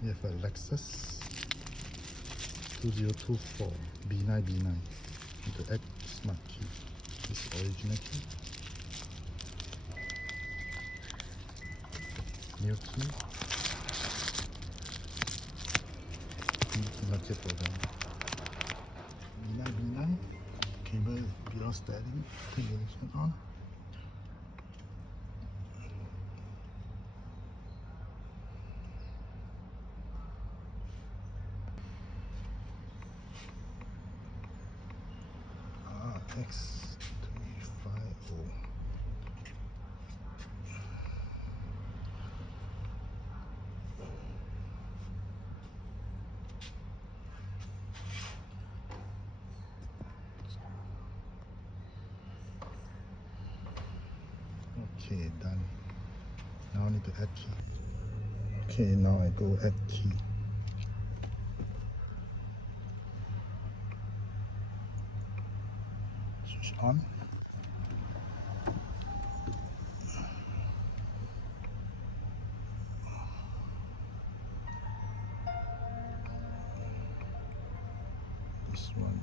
We have a Lexus 2024 B9B9. Need to add smart key. This is original key. New key. Not yet program. B9B9. Cable below steering. Ignition on. RX350. Okay, done. Now I need to add key. Okay, now I go add key. Switch on. This one.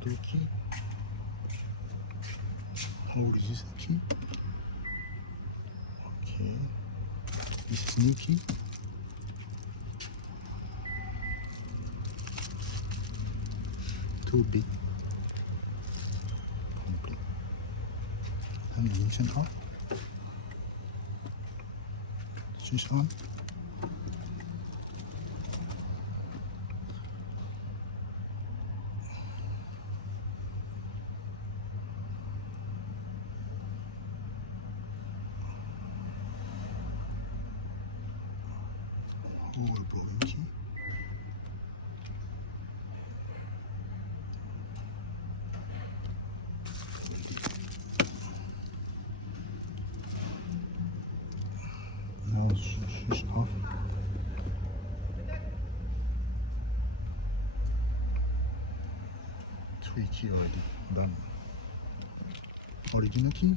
Two key. Hold this key. Okay. This is new key. Too big. Complete. And ignition off. Switch on. Blowing key. Now switch off. Three key already done. Original key.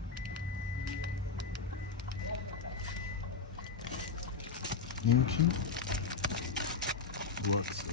New key. Works.